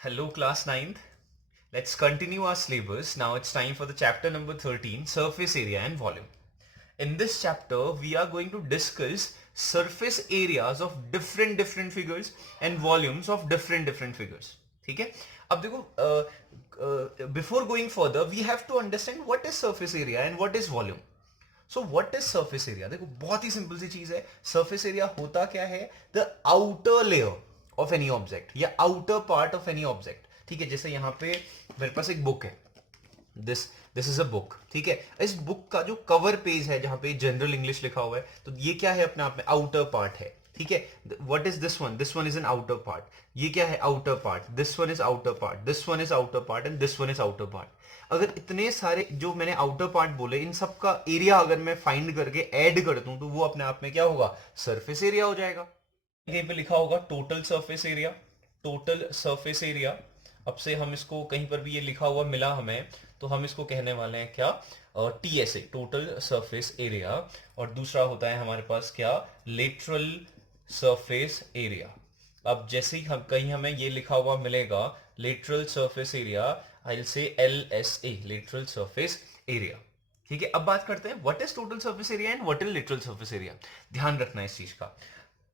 Hello, class ninth. Let's continue our syllabus. Now it's time for the chapter number 13, surface area and volume. In this chapter, we are going to discuss surface areas of different figures and volumes of different figures. ठीक है? अब देखो, before going further, we have to understand what is surface area and what is volume. So what is surface area? देखो बहुत ही simple सी चीज है. Surface area होता क्या है? The outer layer of any object या outer part of any object. ठीक है, जैसे यहां पे मेरे पास एक बुक है. This this is a book. ठीक है, इस बुक का जो कवर पेज है जहां पे जनरल इंग्लिश लिखा हुआ है, तो ये क्या है? अपने आप में आउटर पार्ट है. ठीक है, what is this one? This one is an outer part. ये क्या है? Outer part. This one is outer part, this one is outer part and this one is outer part. अगर इतने सारे जो मैंने आउटर पार्ट बोले, इन सब का एरिया अगर मैं फाइंड करके ऐड कर दूं, तो वो अपने आप में क्या होगा? सरफेस एरिया हो जाएगा. कहीं पे लिखा होगा total surface area. Total surface area. अब से हम इसको कहीं पर भी ये लिखा हुआ मिला हमें, तो हम इसको कहने वाले हैं क्या? TSA, total surface area. और दूसरा होता है हमारे पास क्या? Lateral surface area. अब जैसे ही हम कहीं हमें ये लिखा हुआ मिलेगा lateral surface area, I will say LSA, lateral surface area. ठीक है, अब बात करते हैं what is total surface area and what is lateral surface area. ध्यान रखना इस चीज का.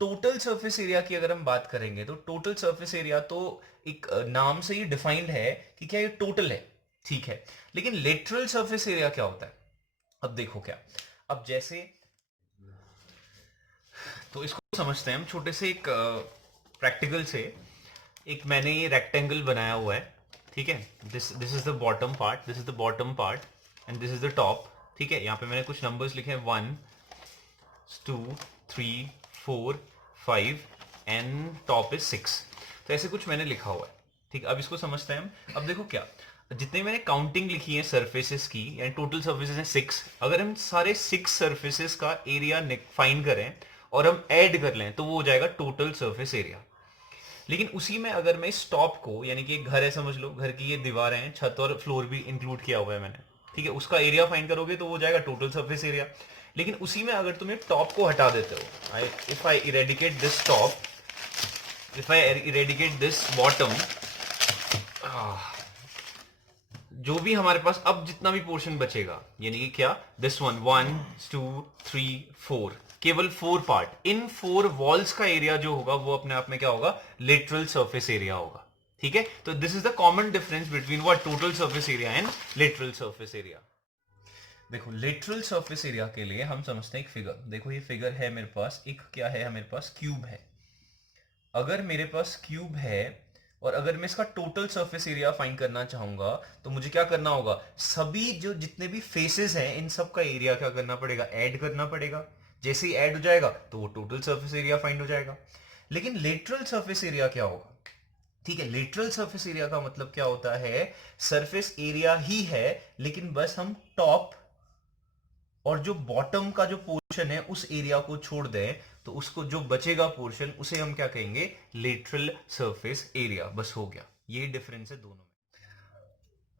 टोटल सरफेस एरिया की अगर हम बात करेंगे, तो टोटल सरफेस एरिया तो एक नाम से ही डिफाइंड है कि क्या ये टोटल है. ठीक है, लेकिन लेटरल सरफेस एरिया क्या होता है? अब देखो क्या, अब जैसे, तो इसको समझते हैं हम छोटे से एक प्रैक्टिकल से. एक मैंने ये रेक्टेंगल बनाया हुआ है. ठीक है, this is the bottom part, this is the bottom part and this is the top. ठीक है, यहाँ पे मैंने कुछ नंबर्स लिखे हैं 1 2 3 4 5 एंड टॉप इज 6. तो ऐसे कुछ मैंने लिखा हुआ है. ठीक, अब इसको समझते हैं हम. अब देखो क्या, जितने मैंने काउंटिंग लिखी है सरफेसेस की, यानी टोटल सरफेसेस हैं 6. अगर हम सारे 6 सरफेसेस का एरिया फाइंड करें और हम ऐड कर लें, तो वो हो जाएगा टोटल सरफेस एरिया. लेकिन उसी में अगर मैं इस टॉप को, यानी कि एक घर है समझ लो, घर की ये दीवारें हैं, छत और फ्लोर भी इंक्लूड किया हुआ है मैंने. ठीक है, उसका एरिया फाइंड करोगे तो वो हो जाएगा टोटल सरफेस एरिया. लेकिन उसी में अगर तुम टॉप को हटा देते हो, if I eradicate this top, if I eradicate this bottom, जो भी हमारे पास अब जितना भी पोर्शन बचेगा, यानी कि क्या, दिस वन 1 2 3 4, केवल 4 पार्ट, इन 4 वॉल्स का एरिया जो होगा वो अपने आप में क्या होगा? लेटरल सरफेस एरिया होगा. ठीक है, तो this is the common difference between what? Total surface area and lateral surface area. देखो, लेटरल सरफेस एरिया के लिए हम समझते हैं एक फिगर. देखो ये फिगर है मेरे पास, एक क्या है मेरे पास? क्यूब है. अगर मेरे पास क्यूब है और अगर मैं इसका टोटल सरफेस एरिया फाइंड करना चाहूंगा, तो मुझे क्या करना होगा? सभी जो जितने भी फेसेस हैं, इन सब का एरिया क्या करना पड़ेगा? ऐड करना पड़ेगा. जैसे ही ऐड हो जाएगा तो वो टोटल सरफेस एरिया फाइंड हो जाएगा. लेकिन लेटरल सरफेस एरिया क्या होगा? ठीक है, लेटरल सरफेस एरिया का मतलब क्या होता है? सरफेस एरिया ही है, लेकिन बस हम टॉप और जो बॉटम का जो पोर्शन है उस एरिया को छोड़ दें, तो उसको जो बचेगा पोर्शन, उसे हम क्या कहेंगे? Lateral surface area. बस हो गया, ये डिफरेंस है दोनों में.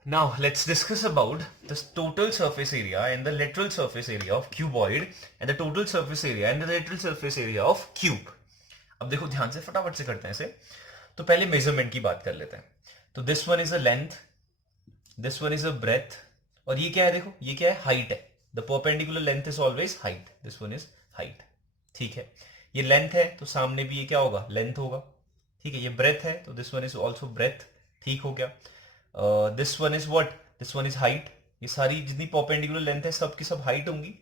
Now let's discuss about the total surface area and the lateral surface area of cuboid and the total surface area and the lateral surface area of cube. अब देखो ध्यान से, फटाफट से करते हैं इसे. तो पहले मेजरमेंट की बात कर लेते हैं. तो this one is a length, this one is a breadth, और ये क्या है? देखो ये क्या है? हाइट है. The perpendicular length is always height. This one is height. ठीक है, ये लेंथ है तो सामने भी ये क्या होगा? लेंथ होगा. ठीक है, ये ब्रेथ है तो this one is also breadth. ठीक हो गया. This one is what? This one is height. ये सारी जितनी परपेंडिकुलर लेंथ है सब की सब हाइट होंगी.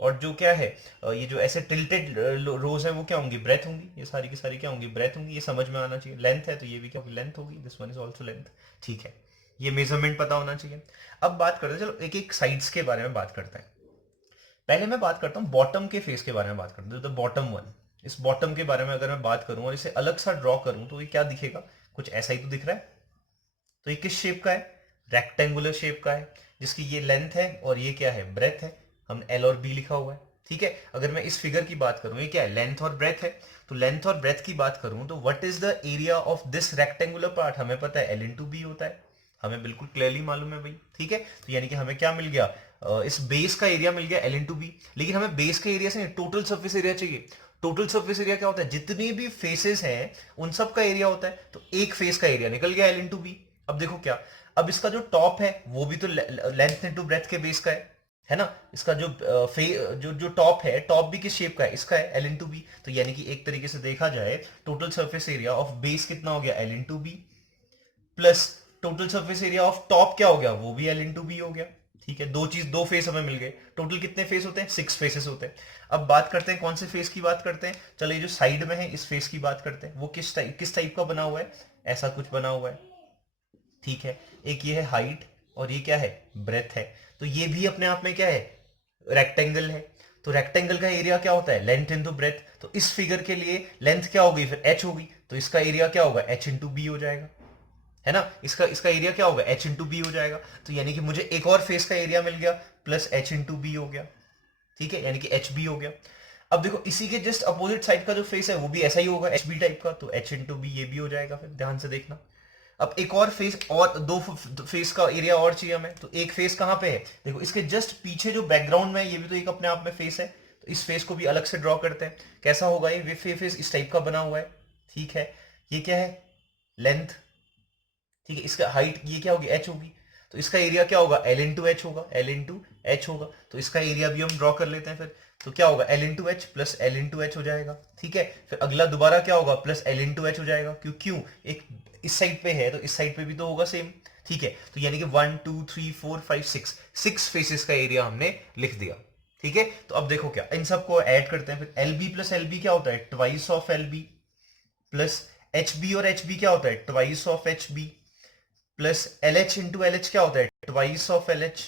और जो क्या है, ये जो ऐसे टिल्टेड रोज है वो क्या होंगी? ब्रेथ होंगी. ये सारी की सारी क्या होंगी? ब्रेथ होंगी. ये समझ में आना चाहिए. लेंथ है तो ये भी क्या होगी? लेंथ होगी. This one is also length. ठीक है, ये मेजरमेंट पता होना चाहिए. अब बात करते हैं, चलो एक एक साइड्स के बारे में बात करते हैं. पहले मैं बात करता हूं बॉटम के फेस के बारे में बात करते हैं. द बॉटम वन, इस बॉटम के बारे में अगर मैं बात करूं और इसे अलग सा ड्रॉ करूं, तो ये क्या दिखेगा? कुछ ऐसा ही तो दिख रहा है. तो ये किस शेप का है? रेक्टेंगुलर शेप का है, जिसकी ये लेंथ है और ये क्या है? ब्रेथ है. हमने एल और बी लिखा हुआ है. ठीक है, अगर मैं इस फिगर की बात करूं, ये क्या है? लेंथ और ब्रेथ है. तो लेंथ और ब्रेथ की बात करूं, तो what is the area of this rectangular part? हमें पता है एल इंटू बी होता है. हमें बिल्कुल क्लियरली मालूम है भाई. ठीक है, तो यानी कि हमें क्या मिल गया? इस बेस का एरिया मिल गया एल इंटू बी. लेकिन हमें बेस का एरिया से टोटल सर्फेस एरिया चाहिए. टोटल सरफेस एरिया क्या होता है, जितने भी फेसेस हैं उन सब का एरिया होता है, तो एक फेस का एरिया निकल गया L इंटू बी। अब देखो क्या, अब इसका जो टॉप है वो भी तो लेंथ इंटू ब्रेथ के बेस का है ना, इसका जो जो टॉप है, टॉप भी किस शेप का है, इसका है L इंटू बी। तो यानी कि एक तरीके से देखा जाए total surface area of base कितना हो गया, L into B, plus total surface area of top क्या हो गया, वो भी L इंटू बी हो गया। ठीक है, दो फेस हमें मिल गए। टोटल कितने फेस होते हैं, 6 फेसेस होते हैं। अब बात करते हैं कौन से फेस की बात करते हैं, चलो ये जो साइड में है इस फेस की बात करते हैं। वो किस टाइप का बना हुआ है, ऐसा कुछ बना हुआ है। ठीक है, एक ये है हाइट और ये क्या है, ब्रेथ है। तो ये भी अपने आप में क्या है, रेक्टेंगल है। तो रेक्टेंगल का एरिया क्या होता है, लेंथ इंटू ब्रेथ। तो इस फिगर के लिए लेंथ क्या होगी, फिर h होगी, तो इसका एरिया क्या होगा, h इंटू बी हो जाएगा, है ना। इसका इसका एरिया क्या होगा, h इंटू बी हो जाएगा। तो यानी कि मुझे एक और फेस का एरिया मिल गया प्लस h इंटू बी हो गया। ठीक है, यानी कि एच बी हो गया। अब देखो इसी के जस्ट अपोजिट साइड का जो फेस है वो भी ऐसा ही होगा, एच बी टाइप का, तो h इंटू बी ये भी हो जाएगा। फिर ध्यान से देखना, अब एक और फेस और दो फेस का एरिया और चाहिए हमें। तो एक फेस कहां पे है, देखो इसके जस्ट पीछे जो बैकग्राउंड में है ये भी तो एक अपने आप में फेस है। तो इस फेस को भी अलग से ड्रॉ करते हैं। कैसा होगा ये फेस, इस टाइप का बना हुआ है। ठीक है, ये क्या है, लेंथ। ठीक है, इसका हाइट ये क्या होगी, h होगी। तो इसका एरिया क्या होगा, L इंटू एच होगा, L इंटू एच होगा। तो इसका एरिया भी हम ड्रॉ कर लेते हैं फिर। तो क्या होगा, L into H plus L into H हो जाएगा। ठीक है, फिर अगला दोबारा क्या होगा, प्लस L इंटू एच हो जाएगा। क्यों एक इस साइड पे है तो इस साइड पे भी तो होगा सेम। ठीक है, तो यानी कि 1 2 3 4 5 6 फेसेस का एरिया हमने लिख दिया। ठीक है, तो अब देखो क्या, इन सबको ऐड करते हैं। फिर L B plus L B क्या होता है, twice of L B, plus H B और एच बी क्या होता है, twice of H B, plus L H into L H क्या होता है, ट्वाइस ऑफ एल एच।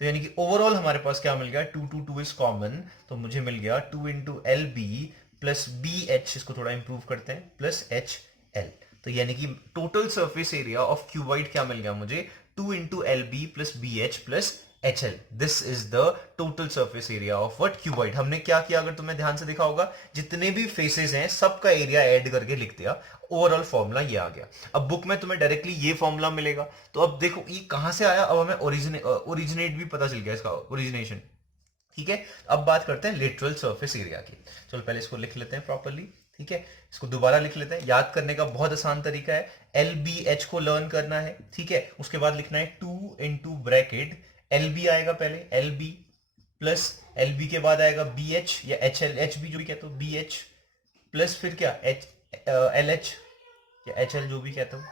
तो यानी कि ओवरऑल हमारे पास क्या मिल गया, 2 2 2 इज कॉमन, तो मुझे मिल गया 2 into L B plus B H, इसको थोड़ा इंप्रूव करते हैं, प्लस एच एल। तो यानी कि total surface area of cuboid क्या मिल गया मुझे, 2 into L B plus B H plus H L. This is the total surface area of what, cuboid. हमने क्या किया, अगर तुम्हें ध्यान से देखा होगा, जितने भी फेसेस हैं सबका एरिया ऐड करके लिख दिया। ओवरऑल फॉर्मूला ये आ गया। अब बुक में तुम्हें डायरेक्टली ये फॉर्मूला मिलेगा। तो अब देखो ये कहां से आया, अब हमें ओरिजिनेट भी पता चल गया, इसका ओरिजिनेशन। ठीक है, अब बात करते हैं लेटरल सरफेस एरिया की। चलो पहले इसको लिख लेते हैं प्रॉपरली। ठीक है, इसको दोबारा लिख लेते हैं। याद करने का बहुत आसान तरीका है, एल बी एच को लर्न करना है। ठीक है, उसके बाद लिखना है 2 इंटू ब्रैकेट, एल बी आएगा पहले, L B plus L B के बाद आएगा बी एच या एच एल, एच बी जो भी कहते हो, बी एच प्लस फिर क्या, एच एल एच या एच एल जो भी कहते हो।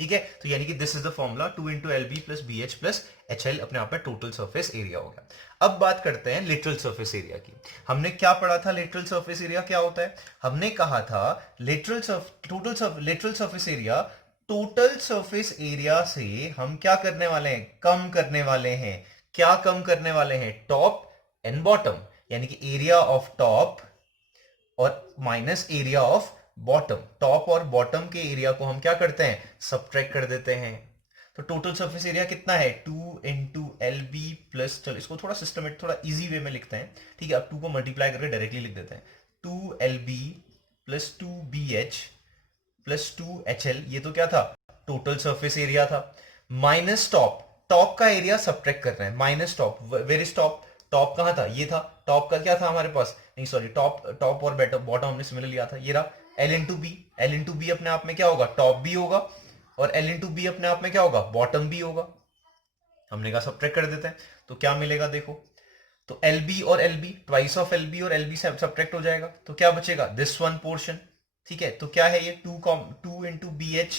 ठीक है, तो यानी कि this is the formula, 2 into L B plus B H plus H L, अपने आप में टोटल सरफेस एरिया हो गया। अब बात करते हैं लेटरल सरफेस एरिया की। हमने क्या पढ़ा था, लेटरल सरफेस एरिया क्या होता है, हमने कहा था lateral surface area, total surface area से हम क्या करने वाले हैं, कम करने वाले हैं। क्या कम करने वाले हैं, टॉप एंड बॉटम, यानी कि एरिया ऑफ टॉप और minus area of bottom. Top और बॉटम के एरिया को हम क्या करते हैं, सब्ट्रैक्ट कर देते हैं। तो टोटल सरफेस एरिया कितना है, 2 इंटू एल बी प्लस, चलो इसको थोड़ा सिस्टमेटिक, थोड़ा इजी वे में लिखते हैं। ठीक है, अब 2 को मल्टीप्लाई करके डायरेक्टली लिख देते हैं, 2 L B plus 2 B H plus 2 H L. ये तो क्या था, टोटल सरफेस एरिया था, माइनस टॉप, टॉप का एरिया सब्ट्रैक्ट कर रहे हैं, minus top, where is top, top कहां था, ये था, टॉप का क्या था हमारे पास, नहीं सॉरी, टॉप और बॉटम हमने सिमिलर लिया था, ये रहा L into B. L into B अपने आप में क्या होगा, टॉप भी होगा, और एल इंटू बी अपने आप में क्या होगा, बॉटम भी होगा। हमने कहा सब्ट्रैक्ट कर देते हैं, तो क्या मिलेगा देखो, तो एल बी और L B, twice of L B और एल बी सब्ट्रैक्ट हो जाएगा, तो क्या बचेगा, दिस वन पोर्शन। ठीक है, तो क्या है ये, 2 into B H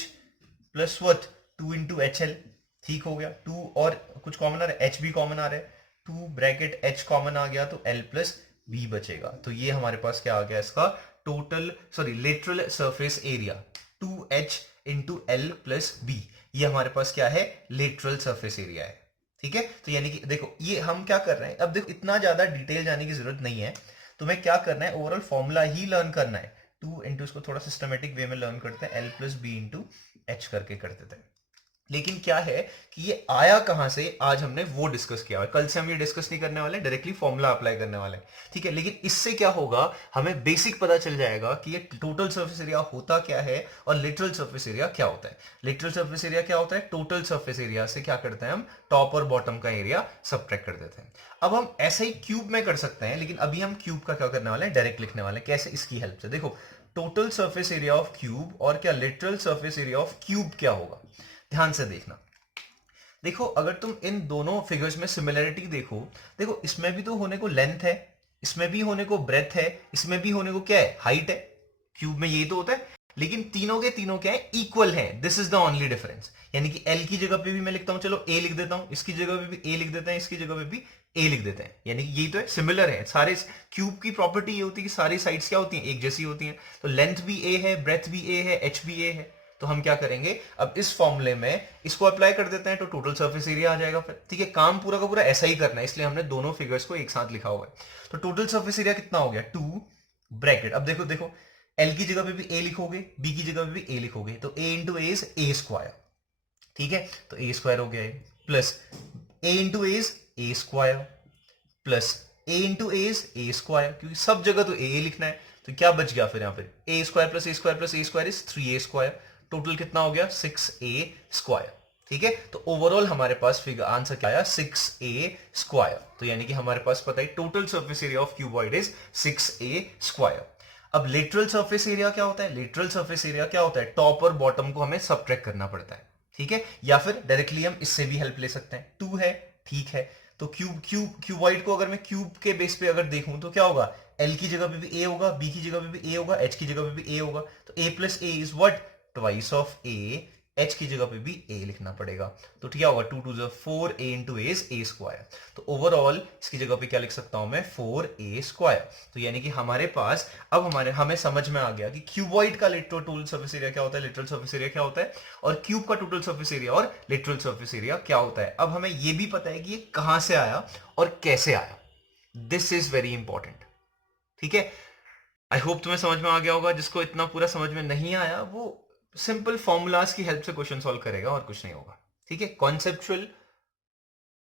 plus what, 2 into H L. ठीक हो गया, 2 और कुछ कॉमन आ रहा है, एच भी कॉमन आ रहा है, 2 ब्रैकेट एच कॉमन आ गया, तो एल प्लस बी बचेगा। तो ये हमारे पास क्या आ गया, इसका total lateral surface area 2h into L plus B. ये हमारे पास क्या है, लेटरल सरफेस एरिया है। ठीक है, तो यानी कि देखो ये हम क्या कर रहे हैं, अब देखो इतना ज्यादा डिटेल जाने की जरूरत नहीं है, तुम्हें क्या करना है, ओवरऑल फॉर्मूला ही लर्न करना है। 2 इंटू, इसको थोड़ा सिस्टमेटिक वे में लर्न करते हैं, L plus B into H करके कर देते हैं। लेकिन क्या है कि ये आया कहां से, आज हमने वो डिस्कस किया है। कल से हम ये डिस्कस नहीं करने वाले, डायरेक्टली फॉर्मूला अप्लाई करने वाले हैं, ठीक है। लेकिन इससे क्या होगा, हमें बेसिक पता चल जाएगा कि ये टोटल सरफेस एरिया होता क्या है और लिटरल सरफेस एरिया क्या होता है। लिटरल सरफेस एरिया क्या होता है, टोटल सरफेस एरिया से क्या करते हैं हम, टॉप और बॉटम का एरिया सबट्रैक्ट कर देते हैं। अब हम ऐसे ही क्यूब में कर सकते हैं, लेकिन अभी हम क्यूब का क्या करने वाले हैं, डायरेक्ट लिखने वाले हैं। कैसे, इसकी हेल्प से। देखो, total surface area of cube और क्या literal surface area of cube क्या होगा, ध्यान से देखना। देखो, अगर तुम इन दोनों फिगर्स में सिमिलरिटी देखो, देखो इसमें भी तो होने को लेंथ है, इसमें भी होने को ब्रेथ है, इसमें भी होने को क्या है, हाइट है। क्यूब में ये तो होता है, लेकिन तीनों के तीनों क्या है, इक्वल है। This is the only difference. यानी कि एल की जगह पे भी मैं लिखता हूं, चलो ए लिख देता हूं, इसकी जगह पे भी ए लिख देते हैं, इसकी जगह पे भी ए लिख देते हैं। यानी कि ये तो है, सिमिलर है सारे। क्यूब की प्रॉपर्टी ये होती है कि सारी साइड्स क्या होती हैं, एक जैसी होती हैं। तो लेंथ भी ए है, ब्रेथ भी ए है, एच भी ए है। तो हम क्या करेंगे, अब इस फॉर्मूले में इसको अप्लाई कर देते हैं, तो टोटल सरफेस एरिया आ जाएगा फिर, ठीक है। काम पूरा का पूरा ऐसा ही करना है, इसलिए हमने दोनों फिगर्स को एक साथ लिखा हुआ है। तो टोटल सरफेस एरिया कितना हो गया, 2 ब्रैकेट। अब देखो देखो, एल की जगह पे भी ए लिखोगे, बी की जगह पे भी ए लिखोगे, तो a into a is a square, ठीक है। तो ए स्क्वायर हो गया, plus a into a is a square, plus a into a is a square, क्योंकि सब जगह तो ए लिखना है। तो क्या बच गया फिर यहाँ पर, a square plus a square plus a square is 3a square. Total कितना हो गया, 6a स्क्वायर, ठीक है। तो ओवरऑल हमारे पास फिगर आंसर क्या आया, 6a स्क्वायर। तो यानी कि हमारे पास पता है total surface area of cuboid is 6a square. अब लेटरल सरफेस एरिया क्या होता है, लेटरल सरफेस एरिया क्या होता है, टॉप और बॉटम को हमें सबट्रैक्ट करना पड़ता है, ठीक है। या फिर डायरेक्टली हम इससे भी हेल्प ले सकते हैं, 2 है, ठीक है। तो क्यूबॉइड को अगर मैं क्यूब के बेस पे अगर देखूं तो क्या होगा, एल की जगह पे भी ए होगा, बी की जगह पे भी ए होगा, एच की जगह पे भी ए होगा। तो a plus a is what, twice of a. H की जगह पे भी ए लिखना पड़ेगा। तो क्या होगा, 2 2 4, a into a is a square. तो ओवरऑल इसकी जगह पे क्या लिख सकता हूं मैं, 4a स्क्वायर। तो यानी कि हमारे पास अब हमें समझ में आ गया कि क्यूबॉइड का टोटल सर्फेस एरिया क्या होता है, लिटरल सर्फेस एरिया क्या होता है, और क्यूब का टोटल सर्फेस एरिया और लिटरल सर्फेस एरिया क्या होता है। अब हमें यह भी पता है कि ये कहां से आया और कैसे आया। दिस इज वेरी इंपॉर्टेंट, ठीक है। आई होप तुम्हें समझ में आ गया होगा। जिसको इतना पूरा समझ में नहीं आया वो सिंपल फॉर्मूलाज की हेल्प से क्वेश्चन सॉल्व करेगा और कुछ नहीं होगा, ठीक है। कॉन्सेप्चुअल